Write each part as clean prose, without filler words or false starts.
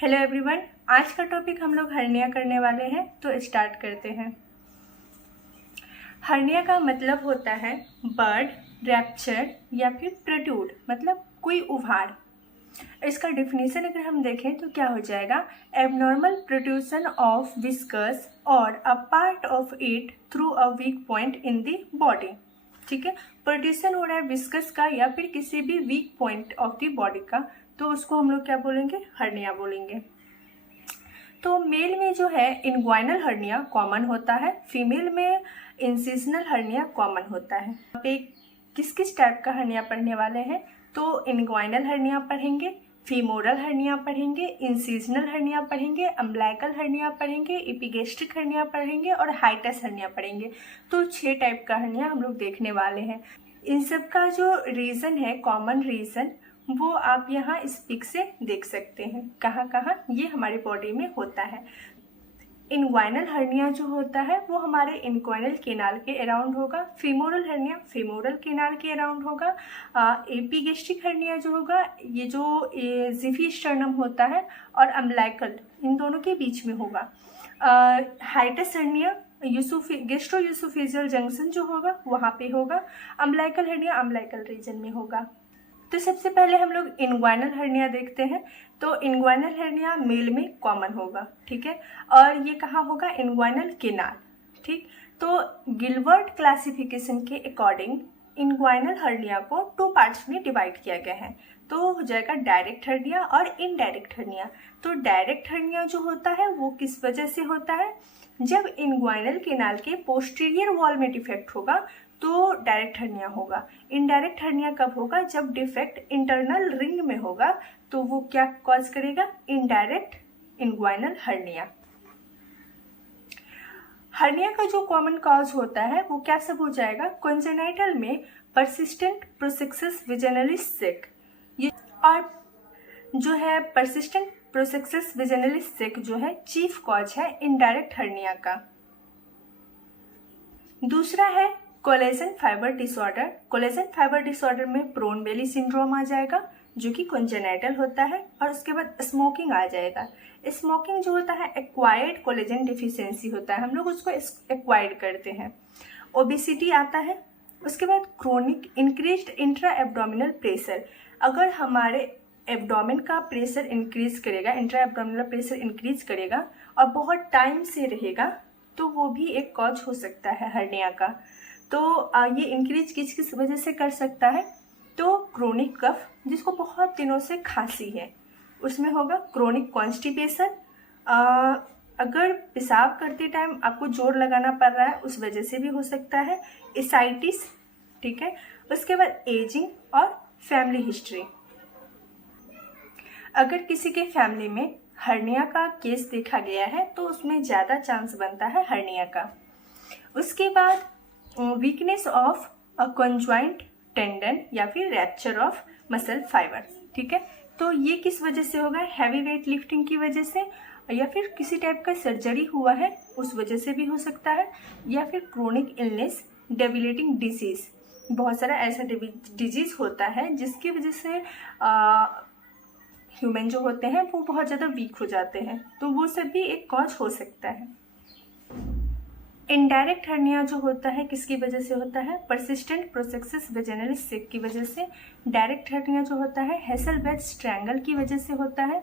Hello everyone, आज का topic हम लोग हर्निया करने वाले हैं, तो स्टार्ट करते हैं। हर्निया का मतलब होता है बर्ड, रैप्चर या फिर प्रोट्रूड, मतलब कोई उभाड़। इसका डिफिनीशन अगर हम देखें तो क्या हो जाएगा, एबनॉर्मल प्रोट्रूशन ऑफ विस्कस और a part of it through a weak point in the body. ठीक है, प्रोट्रूशन हो रहा है विस्कस का या फिर किसी भी weak point of the body का, तो उसको हम लोग क्या बोलेंगे, हर्निया बोलेंगे। तो मेल में जो है इनग्वाइनल हर्निया कॉमन होता है, फीमेल में इंसिजनल हर्निया कॉमन होता है। यहाँ पे किस किस टाइप का हर्निया पढ़ने वाले हैं, तो इनग्वाइनल हर्निया पढ़ेंगे, फीमोरल हर्निया पढ़ेंगे, इंसिजनल हर्निया पढ़ेंगे, अम्बिलिकल हर्निया पढ़ेंगे, एपिगैस्ट्रिक हर्निया पढ़ेंगे और हाइटस हर्निया पढ़ेंगे। तो 6 टाइप का हर्निया हम लोग देखने वाले हैं। इन सब का जो रीज़न है, कॉमन रीज़न, वो आप यहाँ इस पिक से देख सकते हैं कहाँ कहाँ ये हमारे बॉडी में होता है। इनग्वाइनल हर्निया जो होता है वो हमारे इनग्वाइनल केनाल के अराउंड होगा, फीमोरल हर्निया फीमोरल केनाल के अराउंड होगा, एपिगैस्ट्रिक हर्निया जो होगा ये जो जिफिस्टर्नम होता है, और अम्बिलिकल इन दोनों के बीच में होगा। हाइटस हर्निया गेस्ट्रोयूसोफेजियल जंक्शन जो होगा वहाँ पे होगा। अम्बिलिकल हर्निया अम्बिलिकल रीजन में होगा। तो सबसे पहले हम लोग इनग्वाइनल हर्निया देखते हैं। तो इनग्वाइनल हर्निया मेल में कॉमन होगा, ठीक है, और ये कहाँ होगा, इनग्वाइनल केनाल। ठीक, तो गिलबर्ट क्लासिफिकेशन के अकॉर्डिंग इनग्वाइनल हर्निया को 2 पार्ट्स में डिवाइड किया गया है। तो हो जाएगा डायरेक्ट हर्निया और इनडायरेक्ट हर्निया। तो डायरेक्ट हर्निया जो होता है वो किस वजह से होता है, जब इनग्वाइनल केनाल के पोस्टीरियर वॉल में डिफेक्ट होगा तो डायरेक्ट हर्निया होगा। इनडायरेक्ट हर्निया कब होगा, जब डिफेक्ट इंटरनल रिंग में होगा, तो वो क्या कॉज करेगा, इनडायरेक्ट इनग्वाइनल हर्निया। हर्निया का जो कॉमन कॉज होता है वो क्या सब हो जाएगा, कॉन्जेनाइटल में परसिस्टेंट प्रोसेक्सस विजेनलिस सेक, ये और जो है परसिस्टेंट प्रोसेक्सस विजेनलिस सेक जो है चीफ कॉज है इनडायरेक्ट हर्निया का। दूसरा है collagen fibre disorder. Collagen fibre disorder में प्रोन बेली सिंड्रोम आ जाएगा जो कि कॉन्जेनाइटल होता है, और उसके बाद स्मोकिंग आ जाएगा। स्मोकिंग जो होता है एक्वायर्ड कोलेजन डिफिशियंसी होता है, हम लोग उसको एक्वायर्ड करते हैं। ओबेसिटी आता है, उसके बाद chronic increased intra abdominal pressure, अगर हमारे एब्डोमेन का प्रेशर इंक्रीज करेगा, इंट्रा एब्डोमिनल प्रेशर इंक्रीज करेगा और बहुत टाइम से रहेगा, तो वो भी एक कॉज हो सकता है हर्निया का। तो ये इंक्रीज किस किस वजह से कर सकता है, तो क्रोनिक कफ, जिसको बहुत दिनों से खांसी है, उसमें होगा। क्रोनिक कॉन्स्टिपेशन, अगर पेशाब करते टाइम आपको जोर लगाना पड़ रहा है उस वजह से भी हो सकता है। एसाइटिस, ठीक है। उसके बाद एजिंग और फैमिली हिस्ट्री, अगर किसी के फैमिली में हर्निया का केस देखा गया है तो उसमें ज़्यादा चांस बनता है हर्निया का। उसके बाद weakness of a conjoint tendon या फिर रैप्चर ऑफ मसल फाइबर, ठीक है। तो ये किस वजह से होगा, हैवी वेट लिफ्टिंग की वजह से, या फिर किसी टाइप का सर्जरी हुआ है उस वजह से भी हो सकता है, या फिर क्रोनिक इलनेस, डेबिलिटिंग डिजीज, बहुत सारा ऐसा डिजीज होता है जिसकी वजह से ह्यूमन जो होते हैं वो बहुत ज़्यादा वीक हो जाते हैं, तो वो सब भी एक कॉज हो सकता है। इनडायरेक्ट हर्निया जो होता है किसकी वजह से होता है, परसिस्टेंट प्रोसेक्सस वेजाइनलिस सेक की वजह से। डायरेक्ट हर्निया जो होता है हेसेलबेथ स्ट्रैंगल की वजह से होता है।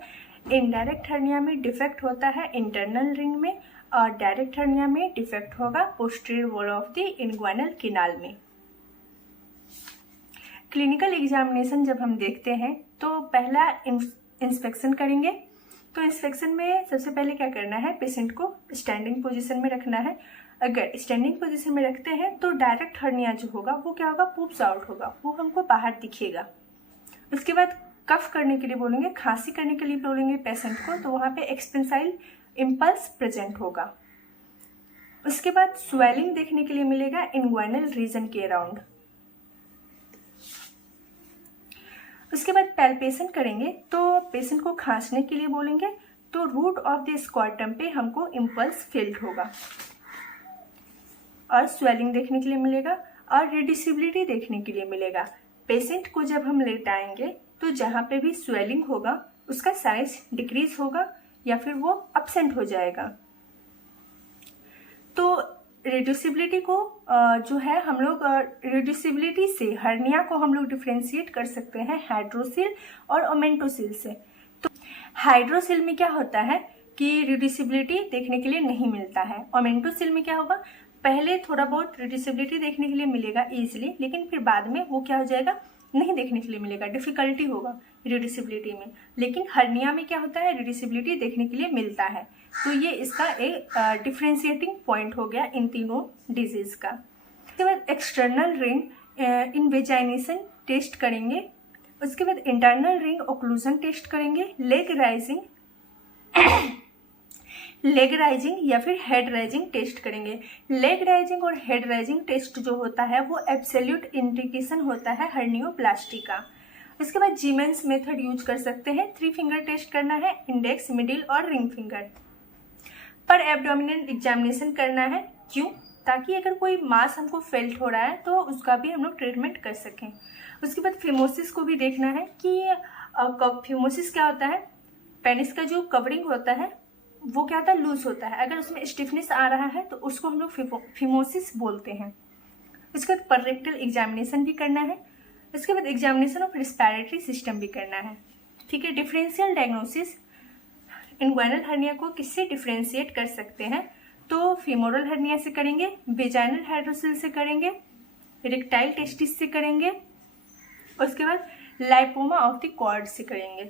इनडायरेक्ट हर्निया में डिफेक्ट होता है इंटरनल रिंग में, और डायरेक्ट हर्निया में डिफेक्ट होगा posterior wall of the inguinal canal में। क्लिनिकल एग्जामिनेशन जब हम देखते हैं तो पहला इंस्पेक्शन करेंगे। तो इंस्पेक्शन में सबसे पहले क्या करना है, पेशेंट को स्टैंडिंग पोजीशन में रखना है। अगर स्टैंडिंग पोजीशन में रखते हैं तो डायरेक्ट हर्निया जो होगा वो क्या होगा, पूप्स आउट होगा, वो हमको बाहर दिखेगा। उसके बाद कफ करने के लिए बोलेंगे, खांसी करने के लिए बोलेंगे पेशेंट को, तो वहाँ पे एक्सपेंसाइल इम्पल्स प्रेजेंट होगा। उसके बाद स्वेलिंग देखने के लिए मिलेगा इनग्वाइनल रीजन के अराउंड। उसके बाद पैल्पेशन करेंगे, तो पेशेंट को खांसने के लिए बोलेंगे, तो रूट ऑफ द स्क्वाटम पे हमको इम्पल्स फील्ड होगा, और स्वेलिंग देखने के लिए मिलेगा, और रिड्यूसिबिलिटी देखने के लिए मिलेगा। पेशेंट को जब हम लेटाएंगे तो जहाँ पे भी स्वेलिंग होगा उसका साइज डिक्रीज होगा या फिर वो अब्सेंट हो जाएगा। तो रिड्यूसिबिलिटी को जो है हम लोग रिड्यूसिबिलिटी से हर्निया को हम लोग डिफ्रेंशिएट कर सकते हैं हाइड्रोसिल और ओमेंटोसिल से। तो हाइड्रोसिल में क्या होता है कि रिड्यूसिबिलिटी देखने के लिए नहीं मिलता है। ओमेंटोसिल में क्या होगा, पहले थोड़ा बहुत रिड्यूसिबिलिटी देखने के लिए मिलेगा ईजिली, लेकिन फिर बाद में वो क्या हो जाएगा, नहीं देखने के लिए मिलेगा, डिफिकल्टी होगा रिड्यूसिबिलिटी में। लेकिन हर्निया में क्या होता है, रिड्यूसिबिलिटी देखने के लिए मिलता है। तो ये इसका एक डिफ्रेंशिएटिंग पॉइंट हो गया इन तीनों डिजीज का। उसके बाद एक्सटर्नल रिंग इन वेजाइनेशन टेस्ट करेंगे। उसके बाद इंटरनल रिंग ओक्लूजन टेस्ट करेंगे। लेग राइजिंग या फिर हेड राइजिंग टेस्ट करेंगे। लेग राइजिंग और हेड राइजिंग टेस्ट जो होता है वो एब्सोल्यूट इंडिकेशन होता है हर्नियोप्लास्टी का। उसके बाद जीमेंस मेथड यूज कर सकते हैं। 3 फिंगर टेस्ट करना है, इंडेक्स, मिडिल और रिंग फिंगर। पर एब्डोमिनल एग्जामिनेशन करना है, क्यों, ताकि अगर कोई मास हमको फेल्ट हो रहा है तो उसका भी हम लोग ट्रीटमेंट कर सकें। उसके बाद फिमोसिस को भी देखना है कि फिमोसिस क्या होता है, पेनिस का जो कवरिंग होता है वो क्या होता है, लूज होता है। अगर उसमें स्टिफनेस आ रहा है तो उसको हम लोग फिमोसिस बोलते हैं। उसके बाद पररेक्टल एग्जामिनेशन भी करना है। उसके बाद एग्जामिनेशन ऑफ रिस्पिरेटरी सिस्टम भी करना है। ठीक है। डिफरेंशियल डायग्नोसिस इनग्वाइनल हर्निया को किससे डिफरेंशिएट कर सकते हैं, तो फीमोरल हर्निया से करेंगे, वेजाइनल हाइड्रोसिल से करेंगे, इरेक्टाइल टेस्टिस से करेंगे, उसके बाद लाइपोमा ऑफ द कॉर्ड से करेंगे।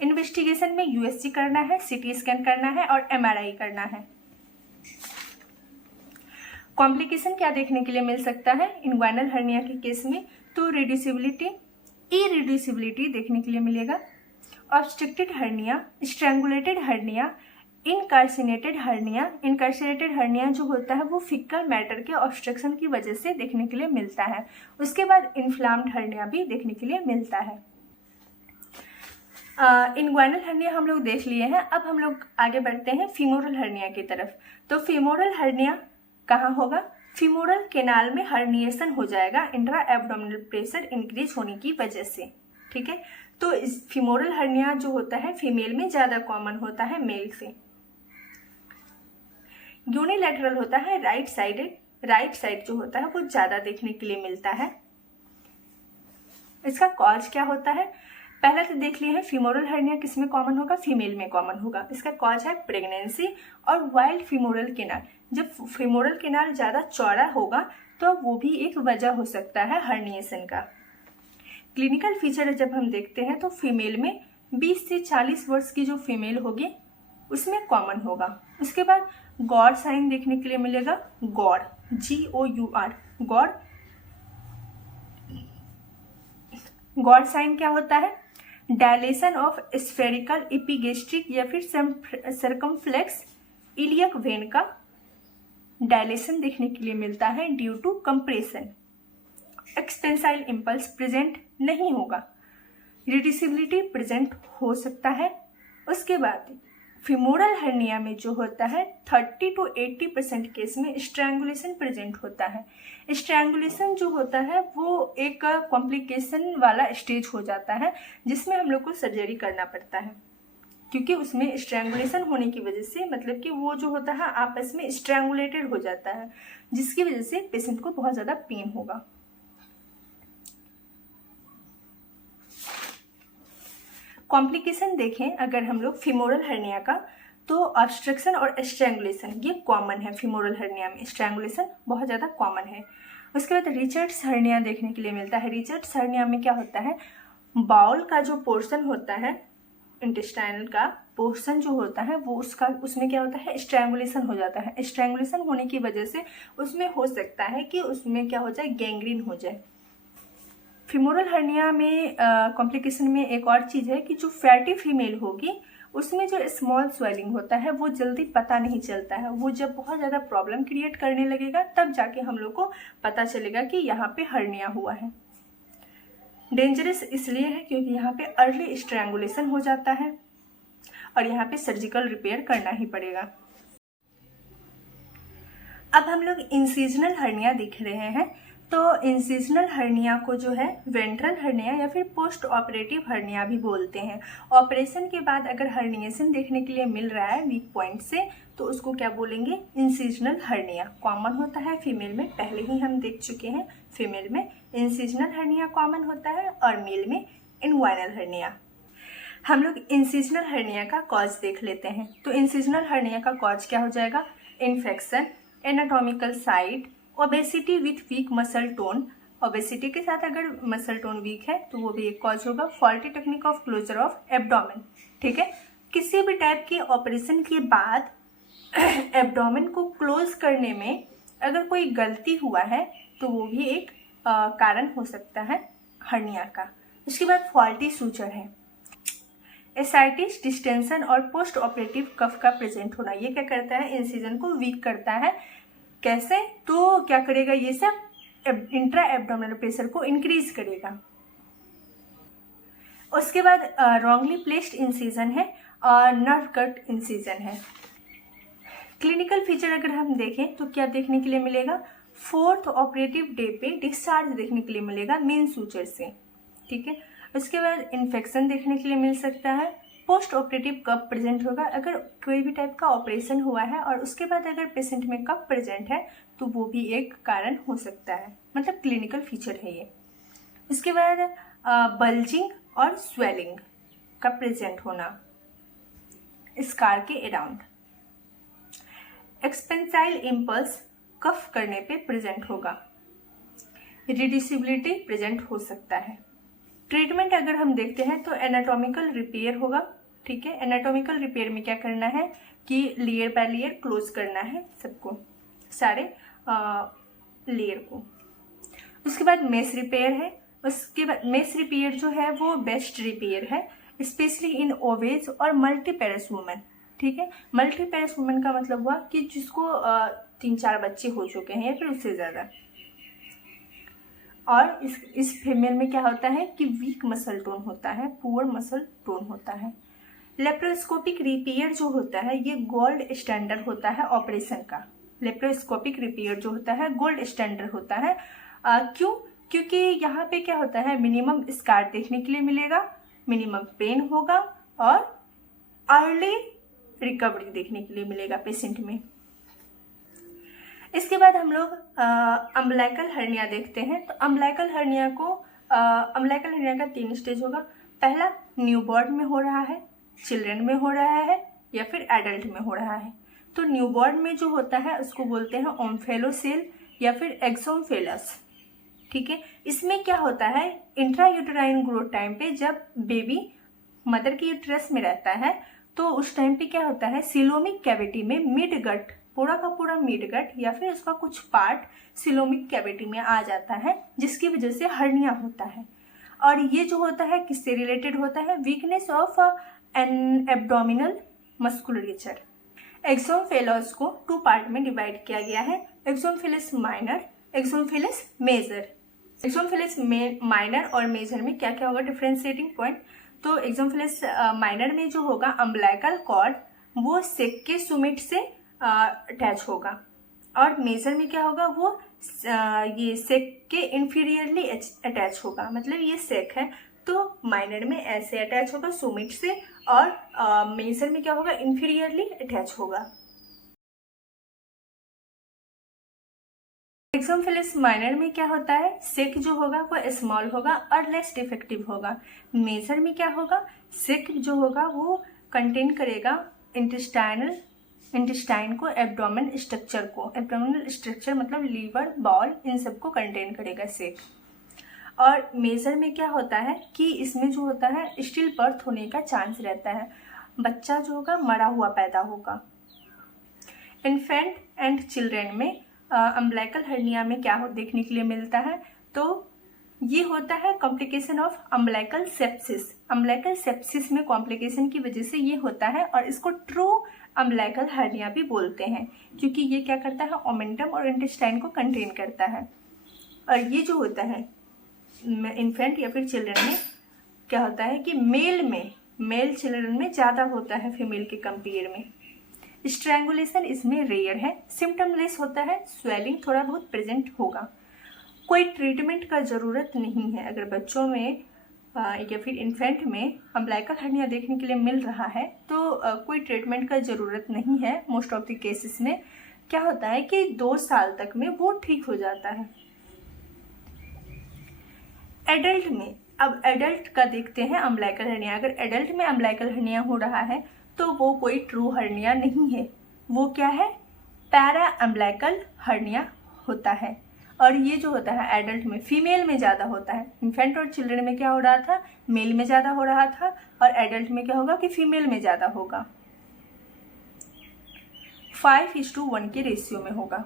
इन्वेस्टिगेशन में यूएसजी करना है, सीटी स्कैन करना है और एमआरआई करना है। कॉम्प्लिकेशन क्या देखने के लिए मिल सकता है इनग्वाइनल हर्निया के केस में, तो इरिड्यूसिबिलिटी देखने के लिए मिलेगा। Obstructed hernia, strangulated hernia, incarcerated hernia जो होता है वो फिकल मैटर के ऑब्स्ट्रक्शन की वजह से देखने के लिए मिलता है। उसके बाद इन्फ्लाम्ड हर्निया भी देखने के लिए मिलता है। इनग्वाइनल हर्निया हम लोग देख लिए हैं। अब हम लोग आगे बढ़ते हैं फीमोरल हर्निया की तरफ। तो फीमोरल हर्निया कहाँ होगा, फीमोरल केनाल में हर्निएशन हो जाएगा इंट्रा एब्डोमिनल प्रेशर इंक्रीज होने की वजह से। ठीक है। तो इस फीमोरल हर्निया जो होता है फीमेल में ज्यादा कॉमन होता है मेल से। यूनिलैटरल होता है, राइट साइड जो होता है वो ज्यादा देखने के लिए मिलता है। इसका कॉज क्या होता है, पहले तो देख लिए हैं फीमोरल हर्निया किस में कॉमन होगा, फीमेल में कॉमन होगा। इसका कॉज है प्रेगनेंसी और वाइल्ड फीमोरल केनाल। जब फीमोरल केनाल ज्यादा चौड़ा होगा तो वो भी एक वजह हो सकता है हर्निएशन का। क्लिनिकल फीचर जब हम देखते हैं तो फीमेल में 20 से 40 वर्ष की जो फीमेल होगी उसमें कॉमन होगा। उसके बाद गॉड साइन देखने के लिए मिलेगा, गॉड, GOUR, गॉड साइन क्या होता है, डायलेशन ऑफ स्फेरिकल एपिगेस्ट्रिक या फिर सर्कमफ्लेक्स इलियक वेन का डायलेशन देखने के लिए मिलता है due to compression. Expansile impulse present नहीं होगा, रिड्यूसिबिलिटी प्रेजेंट हो सकता है। उसके बाद फीमोरल हर्निया में जो होता है 30 to 80% केस में स्ट्रैंगुलेशन प्रेजेंट होता है। स्ट्रैंगुलेशन जो होता है वो एक कॉम्प्लिकेशन वाला स्टेज हो जाता है जिसमें हम लोग को सर्जरी करना पड़ता है, क्योंकि उसमें स्ट्रैंगुलेशन होने की वजह से मतलब कि वो जो होता है आपस में स्ट्रैंगुलेटेड हो जाता है, जिसकी वजह से पेशेंट को बहुत ज़्यादा पेन होगा। कॉम्प्लिकेशन देखें अगर हम लोग फीमोरल हर्निया का, तो ऑब्स्ट्रक्शन और स्ट्रैंगुलेशन ये कॉमन है फीमोरल हर्निया में, स्ट्रैंगुलेशन बहुत ज़्यादा कॉमन है। उसके बाद रिचर्ड्स हर्निया देखने के लिए मिलता है। रिचर्ड्स हर्निया में क्या होता है, बाउल का जो पोर्शन होता है, इंटेस्टाइनल का पोर्शन जो होता है वो उसमें क्या होता है, स्ट्रैंगुलेशन हो जाता है। स्ट्रैंगुलेशन होने की वजह से उसमें हो सकता है कि उसमें क्या हो जाए, गैंग्रीन हो जाए। फीमोरल हर्निया में कॉम्प्लिकेशन में एक और चीज़ है कि जो फैटी फीमेल होगी उसमें जो स्मॉल स्वेलिंग होता है वो जल्दी पता नहीं चलता है। वो जब बहुत ज़्यादा प्रॉब्लम क्रिएट करने लगेगा तब जाके हम लोग को पता चलेगा कि यहाँ पे हर्निया हुआ है। डेंजरस इसलिए है क्योंकि यहाँ पे अर्ली स्ट्रैंगुलेशन हो जाता है और यहाँ पे सर्जिकल रिपेयर करना ही पड़ेगा। अब हम लोग इंसिजनल हर्निया देख रहे हैं। तो इंसिजनल हर्निया को जो है वेंट्रल हर्निया या फिर पोस्ट ऑपरेटिव हर्निया भी बोलते हैं। ऑपरेशन के बाद अगर हर्निएशन देखने के लिए मिल रहा है वीक पॉइंट से तो उसको क्या बोलेंगे, इंसिजनल हर्निया। कॉमन होता है फीमेल में, पहले ही हम देख चुके हैं, फीमेल में इंसिजनल हर्निया कॉमन होता है और मेल में इनग्वाइनल हर्निया। हम लोग इंसिजनल हर्निया का कॉज देख लेते हैं। तो इंसिजनल हर्निया का कॉज क्या हो जाएगा, infection, anatomical site, obesity with week muscle tone. Obesity के साथ अगर मसल टोन वीक है तो वो भी एक कॉज होगा। Faulty technique of closure of abdomen, ठीक है, किसी भी टाइप के ऑपरेशन के बाद एब्डोमेन को क्लोज करने में अगर कोई गलती हुआ है तो वो भी एक कारण हो सकता है हर्निया का। उसके बाद फॉल्टी सूचर है, एसाइटिस, डिस्टेंशन और पोस्ट ऑपरेटिव कफ का प्रेजेंट होना। ये क्या करता है, इंसिजन को वीक करता है। कैसे, तो क्या करेगा, ये सब इंट्रा एब्डोमिनल प्रेशर को इंक्रीज करेगा। उसके बाद रॉन्गली प्लेस्ड इंसिजन है और नर्व कट इंसिजन है। क्लिनिकल फीचर अगर हम देखें तो क्या देखने के लिए मिलेगा, 4th ऑपरेटिव डे पे डिस्चार्ज देखने के लिए मिलेगा मेन सूचर से, ठीक है। उसके बाद इन्फेक्शन देखने के लिए मिल सकता है। पोस्ट ऑपरेटिव कफ प्रेजेंट होगा, अगर कोई भी टाइप का ऑपरेशन हुआ है और उसके बाद अगर पेशेंट में कफ प्रेजेंट है तो वो भी एक कारण हो सकता है, मतलब क्लिनिकल फीचर है ये। उसके बाद बल्जिंग और स्वेलिंग का प्रेजेंट होना स्कार के अराउंड। एक्सपेंसाइल इम्पल्स कफ करने पे प्रेजेंट होगा। रिड्यूसिबिलिटी प्रेजेंट हो सकता है। ट्रीटमेंट अगर हम देखते हैं तो एनाटॉमिकल रिपेयर होगा, ठीक है। एनाटॉमिकल रिपेयर में क्या करना है कि लेयर बाय लेयर क्लोज करना है सबको, सारे लेयर को। उसके बाद मेस रिपेयर है। उसके बाद मेस रिपेयर जो है वो बेस्ट रिपेयर है, स्पेशली इन ओवेज और मल्टीपेरस वुमेन, ठीक है। मल्टीपेरस वुमेन का मतलब हुआ कि जिसको 3-4 बच्चे हो चुके हैं या फिर उससे ज़्यादा। और इस फीमेल में क्या होता है कि वीक मसल टोन होता है, पुअर मसल टोन होता है। लेप्रोस्कोपिक रिपेयर जो होता है ये गोल्ड स्टैंडर्ड होता है ऑपरेशन का। लेप्रोस्कोपिक रिपेयर जो होता है गोल्ड स्टैंडर्ड होता है। क्यों, क्योंकि यहाँ पे क्या होता है, मिनिमम स्कार देखने के लिए मिलेगा, मिनिमम पेन होगा और अर्ली रिकवरी देखने के लिए मिलेगा पेशेंट में। इसके बाद हम लोग अम्बिलिकल हर्निया देखते हैं। तो अम्बिलिकल हर्निया का 3 स्टेज होगा। पहला न्यूबॉर्न में हो रहा है, चिल्ड्रन में हो रहा है या फिर एडल्ट में हो रहा है। तो न्यूबॉर्न में जो होता है उसको बोलते हैं ओम्फेलोसेल या फिर एक्सोम्फेलस, ठीक है। इसमें क्या होता है, इंट्रा यूटेराइन ग्रोथ टाइम पे जब बेबी मदर की यूट्रस में रहता है तो उस टाइम पे क्या होता है, सिलोमिक कैविटी में मिड गट, पूरा का पूरा मिड गट या फिर उसका कुछ पार्ट सिलोमिक कैविटी में आ जाता है, जिसकी वजह से हर्निया होता है। और ये जो होता है किससे रिलेटेड होता है, weakness of an abdominal musculature. Exomphalos को 2 पार्ट में डिवाइड किया गया है, exomphalos minor, exomphalos major. Exomphalos minor और मेजर में क्या क्या होगा डिफरेंशिएटिंग पॉइंट। तो एक्सोम्फेलस माइनर में जो होगा अम्बिलिकल कॉर्ड वो सेक के सुमिट से अटैच होगा, और मेजर में क्या होगा, वो ये सेक के इंफीरियरली अटैच होगा। मतलब ये सेक है तो माइनर में ऐसे अटैच होगा सुमिट से, और मेजर में क्या होगा, इंफीरियरली अटैच होगा। एक्सोम्फेलस माइनर में क्या होता है, सेक जो होगा वो स्मॉल होगा और लेस डिफेक्टिव होगा। मेजर में क्या होगा, सेक जो होगा वो कंटेन करेगा इंटेस्टाइन को, एब्डोमेन स्ट्रक्चर को। एब्डोमिनल स्ट्रक्चर मतलब लीवर, बॉल, इन सबको कंटेन करेगा सेक। और मेजर में क्या होता है कि इसमें जो होता है स्टिल बर्थ होने का चांस रहता है, बच्चा जो होगा मरा हुआ पैदा होगा। इन्फेंट एंड चिल्ड्रेन में अम्बिलिकल हर्निया में क्या देखने के लिए मिलता है, तो ये होता है complication of umbilical sepsis. Umbilical sepsis में कॉम्प्लिकेशन की वजह से ये होता है, और इसको ट्रू अम्बिलिकल हर्निया भी बोलते हैं, क्योंकि ये क्या करता है, ओमेंटम और इंटेस्टाइन को कंटेन करता है। और ये जो होता है इन्फेंट या फिर चिल्ड्रन में क्या होता है कि मेल चिल्ड्रन में ज़्यादा होता है फीमेल के कंपेयर में। स्ट्रैंगुलेशन इसमें रेयर है, सिम्टमलेस होता है, स्वेलिंग थोड़ा बहुत प्रेजेंट होगा। कोई ट्रीटमेंट का ज़रूरत नहीं है। अगर बच्चों में या फिर इन्फेंट में अम्बिलिकल हर्निया देखने के लिए मिल रहा है तो कोई ट्रीटमेंट का ज़रूरत नहीं है। मोस्ट ऑफ द केसेस में क्या होता है कि 2 साल तक में वो ठीक हो जाता है। एडल्ट में, अब एडल्ट का देखते हैं अम्बिलिकल हर्निया। अगर एडल्ट में अम्बिलिकल हर्निया हो रहा है तो वो कोई ट्रू हर्निया नहीं है, वो क्या है, पैरा अम्बिलिकल हर्निया होता है। और ये जो होता है एडल्ट में, फीमेल में ज़्यादा होता है। इन्फेंट और चिल्ड्रन में क्या हो रहा था, मेल में ज़्यादा हो रहा था, और एडल्ट में क्या होगा कि फीमेल में ज़्यादा होगा। 5:1 के रेशियो में होगा।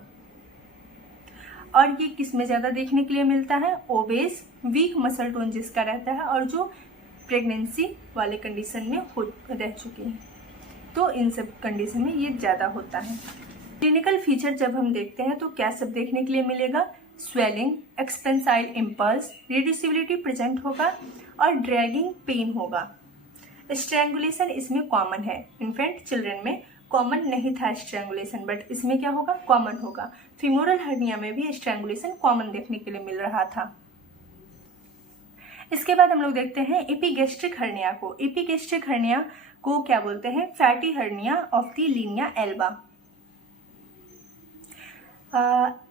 और ये किस में ज़्यादा देखने के लिए मिलता है, ओबेस, वीक मसल टोन जिसका रहता है और जो प्रेगनेंसी वाले कंडीशन में रह चुके हैं, तो इन सब कंडीशन में ये ज़्यादा होता है। क्लिनिकल फीचर जब हम देखते हैं तो क्या सब देखने के लिए मिलेगा, स्वेलिंग, एक्सपेंसाइल इम्पल्स, रिड्यूसिबिलिटी प्रेजेंट होगा और ड्रैगिंग पेन होगा। स्ट्रैंगुलेशन इसमें कॉमन है। इन्फेंट चिल्ड्रन में कॉमन नहीं था स्ट्रैंगुलेशन, बट इसमें क्या होगा, कॉमन होगा। फीमोरल हर्निया में भी स्ट्रैंगुलेशन कॉमन देखने के लिए मिल रहा था। इसके बाद हम लोग देखते हैं एपिगैस्ट्रिक हर्निया को। एपिगैस्ट्रिक हर्निया को क्या बोलते हैं, fatty hernia of the linea alba.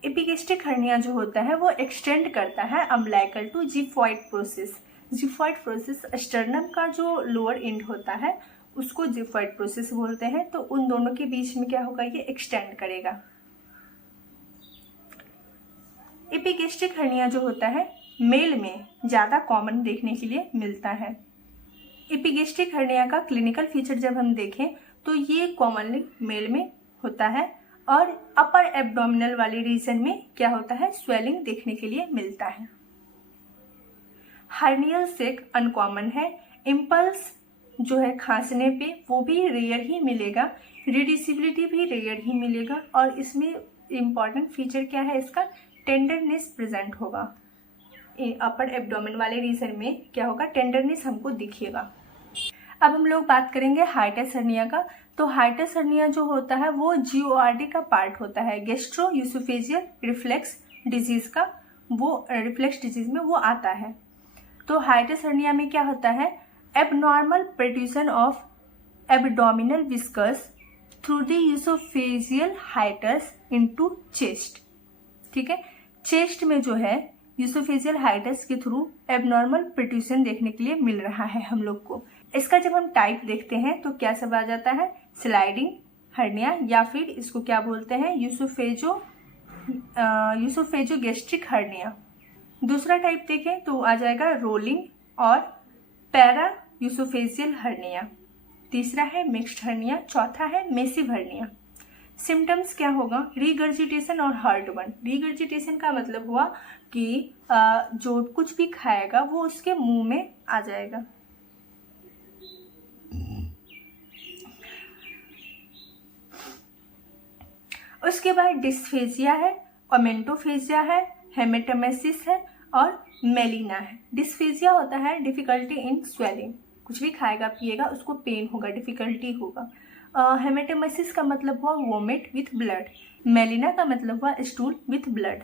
Epigastric hernia जो होता है वो एक्सटेंड करता है umbilical to xiphoid process. Xiphoid process sternum का जो लोअर एंड होता है उसको जिफॉइड प्रोसेस बोलते हैं। तो उन दोनों के बीच में क्या होगा, ये एक्सटेंड करेगा। एपिगैस्ट्रिक हर्निया जो होता है मेल में ज़्यादा कॉमन देखने के लिए मिलता है। एपिगैस्ट्रिक हर्निया का क्लिनिकल फीचर जब हम देखें तो ये कॉमनली मेल में होता है और अपर एब्डोमिनल वाले रीजन में क्या होता है, स्वेलिंग देखने के लिए मिलता है। हर्नियल सेक अनकॉमन है। इम्पल्स जो है खांसने पे वो भी रेयर ही मिलेगा, रिड्यूसिबिलिटी भी रेयर ही मिलेगा। और इसमें इम्पॉर्टेंट फीचर क्या है, इसका टेंडरनेस प्रेजेंट होगा। अपर एब्डोमेन वाले रीजन में क्या होगा, टेंडरनेस हमको दिखेगा। अब हम लोग बात करेंगे हाइटस हर्निया का। तो हाइटस हर्निया जो होता है वो GORD का पार्ट होता है, गैस्ट्रोयूसोफेजियल रिफ्लेक्स डिजीज का, वो रिफ्लेक्स डिजीज में वो आता है। तो हाइटस हर्निया में क्या होता है, abnormal protrusion of abdominal viscus through the oesophageal hiatus into chest. ठीक है, चेस्ट में जो है यूसोफेजियल हाइटस के थ्रू एबनॉर्मल प्रोट्रूजन देखने के लिए मिल रहा है हम लोग को। इसका जब हम टाइप देखते हैं तो क्या सब आ जाता है, स्लाइडिंग हर्निया, या फिर इसको क्या बोलते हैं, यूसोफेजोगैस्ट्रिक हर्निया। दूसरा टाइप देखें तो आ जाएगा रोलिंग और पैरा यूसोफेजियल हर्निया। तीसरा है मिक्स्ड हर्निया। चौथा है मेसिव हर्निया। सिम्टम्स क्या होगा, रीगर्जिटेशन और हार्टबर्न। रीगर्जिटेशन का मतलब हुआ कि जो कुछ भी खाएगा वो उसके मुंह में आ जाएगा। उसके बाद डिस्फेजिया है, ओमेंटोफेजिया है, हेमेटोमेसिस है और मेलिना है। डिस्फेजिया होता है डिफिकल्टी इन स्वेलिंग, कुछ भी खाएगा पिएगा उसको पेन होगा, डिफिकल्टी होगा। हेमेटोमेसिस का मतलब हुआ वोमिट विथ ब्लड। मेलिना का मतलब हुआ स्टूल विथ ब्लड।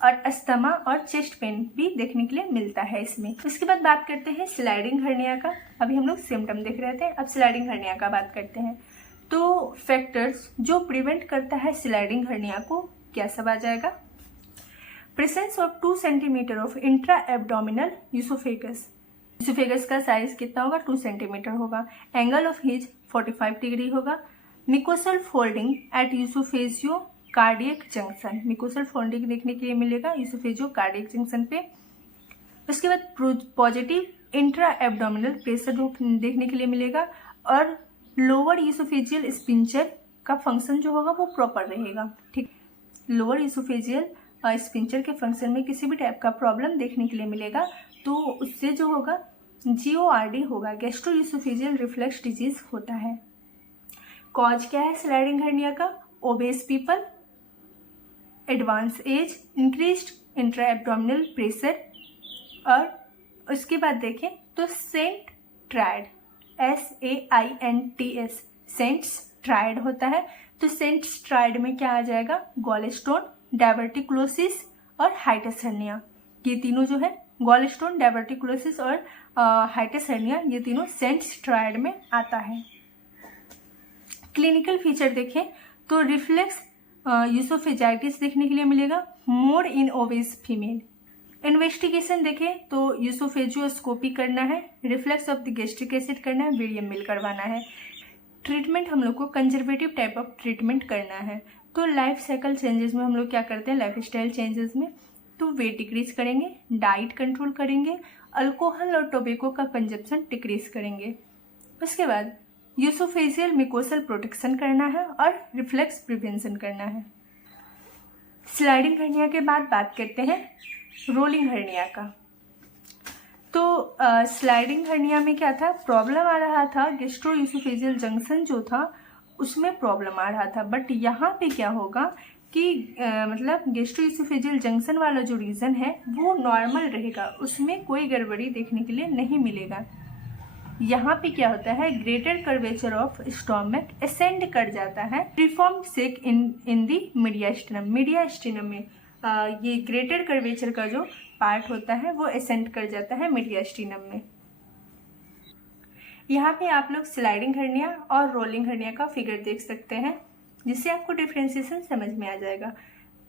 और अस्थमा और चेस्ट पेन भी देखने के लिए मिलता है इसमें। इसके बाद बात करते हैं स्लाइडिंग हर्निया का। अभी हम लोग सिम्टम देख रहे थे, अब स्लाइडिंग हर्निया का बात करते हैं। तो फैक्टर्स जो प्रिवेंट करता है स्लाइडिंग हर्निया को, क्या सब आ जाएगा, presence of 2 centimetre of intra abdominal oesophagus. Oesophagus का साइज कितना होगा, 2 सेंटीमीटर होगा। एंगल ऑफ हिज 45 डिग्री होगा। Mucosal folding at oesophageo cardiac junction. Mucosal folding देखने के लिए मिलेगा यूसोफेजियो कार्डियक जंक्शन पे। उसके बाद पॉजिटिव इंट्रा एब्डोमिनल प्रेशर देखने के लिए मिलेगा और लोअर यूसोफेजियल स्पिंचर का फंक्शन जो होगा वो प्रॉपर रहेगा। ठीक, लोअर यूसोफेजियल स्पिंचर के फंक्शन में किसी भी टाइप का प्रॉब्लम देखने के लिए मिलेगा तो उससे जो होगा GORD होगा, गैस्ट्रोयूसोफेजियल रिफ्लेक्स डिजीज होता है। कॉज क्या है स्लाइडिंग हर्निया का, obese people, advance age, increased intra abdominal pressure. और उसके बाद देखें तो Saint triad, SAINTS, Saint's triad होता है। तो सेंट्स ट्राइड में क्या आ जाएगा, गॉल स्टोन डायवर्टिकुलोसिस और हाइटस हर्निया, ये तीनों जो है गॉल स्टोन, डायवर्टिकुलोसिस और हाइटस हर्निया, ये तीनों सेंट्स ट्रायड में आता है। क्लिनिकल फीचर देखें तो रिफ्लेक्स यूसोफेजाइटिस देखने के लिए मिलेगा, मोर इन ओबेस फीमेल। इन्वेस्टिगेशन देखें तो यूसोफेजियोस्कोपी करना है, reflex of the gastric acid करना है, बेरियम मिल करवाना है। ट्रीटमेंट हम लोग को कंजर्वेटिव टाइप ऑफ ट्रीटमेंट करना है। तो लाइफ साइकिल चेंजेस में हम लोग क्या करते हैं, लाइफ स्टाइल चेंजेस में तो वेट डिक्रीज करेंगे, डाइट कंट्रोल करेंगे, अल्कोहल और टोबैको का कंजप्शन डिक्रीज करेंगे। उसके बाद यूसोफेजियल मिकोसल प्रोटेक्शन करना है और रिफ्लेक्स प्रिवेंशन करना है। स्लाइडिंग हर्निया के बाद बात करते हैं रोलिंग हर्निया का। तो स्लाइडिंग हर्निया में क्या था, प्रॉब्लम आ रहा था गैस्ट्रोयूसोफेजियल जंक्शन जो था उसमें प्रॉब्लम आ रहा था, बट यहाँ पे क्या होगा कि मतलब गैस्ट्रोयूसोफेजियल जंक्शन वाला जो रीजन है वो नॉर्मल रहेगा, उसमें कोई गड़बड़ी देखने के लिए नहीं मिलेगा। यहाँ पे क्या होता है, greater curvature of stomach ascend कर जाता है, प्रीफॉर्म सेक इन दी मीडियास्टिनम। मीडियास्टिनम में ये ग्रेटर कर्वेचर का जो पार्ट होता है वो असेंड कर जाता है मीडियास्टिनम में। यहाँ पे आप लोग स्लाइडिंग हर्निया और रोलिंग हर्निया का फिगर देख सकते हैं, जिससे आपको डिफ्रेंसिएशन समझ में आ जाएगा।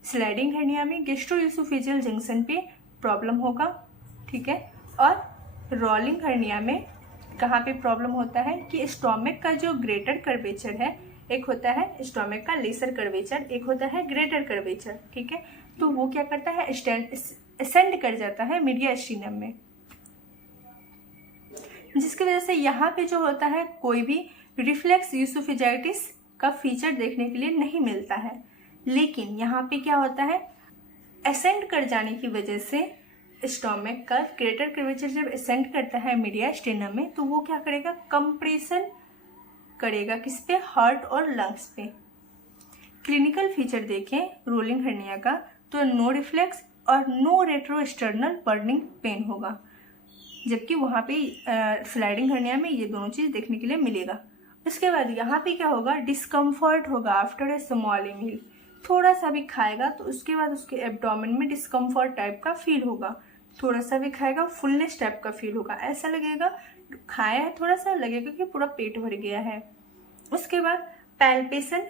स्लाइडिंग हर्निया में गैस्ट्रोयूसोफेजियल जंक्शन पे प्रॉब्लम होगा, ठीक है, और रोलिंग हर्निया में कहाँ पे प्रॉब्लम होता है कि स्टोमक का जो ग्रेटर कर्वेचर है, एक होता है स्टोमक का लेसर कर्वेचर, एक होता है ग्रेटर कर्वेचर, ठीक है, तो वो क्या करता है, असेंड कर जाता है मीडियास्टिनम में, जिसकी वजह से यहाँ पे जो होता है कोई भी रिफ्लेक्स यूसोफेजाइटिस का फीचर देखने के लिए नहीं मिलता है। लेकिन यहाँ पे क्या होता है, असेंड कर जाने की वजह से स्टोमक का ग्रेटर कर्वेचर जब असेंड करता है मीडियास्टिनम में, तो वो क्या करेगा, कंप्रेशन करेगा किस पे, हार्ट और लंग्स पे। क्लिनिकल फीचर देखें रोलिंग हर्निया का तो नो रिफ्लेक्स और नो रेट्रोस्टर्नल बर्निंग पेन होगा, जबकि वहाँ पे स्लाइडिंग हर्निया में ये दोनों चीज़ देखने के लिए मिलेगा। उसके बाद यहाँ पे क्या होगा, डिस्कम्फर्ट होगा आफ्टर ए स्मॉल मील, थोड़ा सा भी खाएगा तो उसके बाद उसके एब्डोमेन में डिस्कम्फर्ट टाइप का फील होगा, थोड़ा सा भी खाएगा फुलनेस टाइप का फील होगा, ऐसा लगेगा खाया है थोड़ा सा लगेगा कि पूरा पेट भर गया है। उसके बाद पैल्पेशन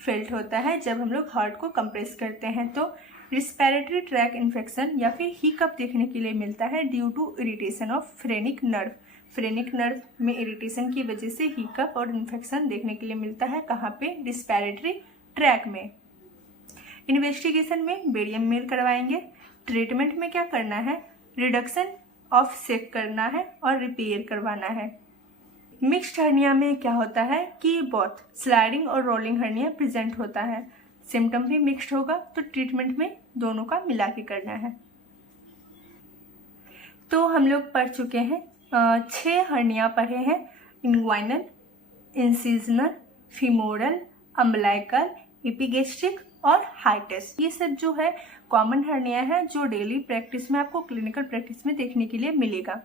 फेल्ट होता है जब हम लोग हार्ट को कंप्रेस करते हैं। तो रिस्पिरेटरी ट्रैक इन्फेक्शन या फिर हिकअप देखने के लिए मिलता है due to irritation of phrenic nerve. Phrenic nerve में इरिटेशन की वजह से हिकअप और इन्फेक्शन देखने के लिए मिलता है, कहाँ पे, रिस्पिरेटरी ट्रैक में। इन्वेस्टिगेशन में बेरियम मेल करवाएंगे। ट्रीटमेंट में क्या करना है, रिडक्शन ऑफ सेक करना है और रिपेयर करवाना है। मिक्स्ड हर्निया में क्या होता है कि बोथ स्लाइडिंग और रोलिंग हर्निया प्रेजेंट होता है, सिम्टम भी मिक्स्ड होगा, तो ट्रीटमेंट में दोनों का मिला के करना है। तो हम लोग पढ़ चुके हैं 6 हर्निया पढ़े हैं, inguinal, incisional, femoral, umbilical, epigastric और हाइटस। ये सब जो है कॉमन हर्निया है जो डेली प्रैक्टिस में आपको क्लिनिकल प्रैक्टिस में देखने के लिए मिलेगा,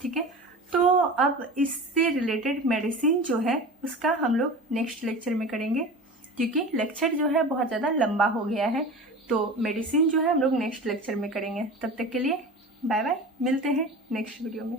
ठीक है। तो अब इससे रिलेटेड मेडिसिन जो है उसका हम लोग नेक्स्ट लेक्चर में करेंगे, क्योंकि लेक्चर जो है बहुत ज़्यादा लंबा हो गया है, तो मेडिसिन जो है हम लोग नेक्स्ट लेक्चर में करेंगे। तब तक के लिए बाय बाय, मिलते हैं नेक्स्ट वीडियो में।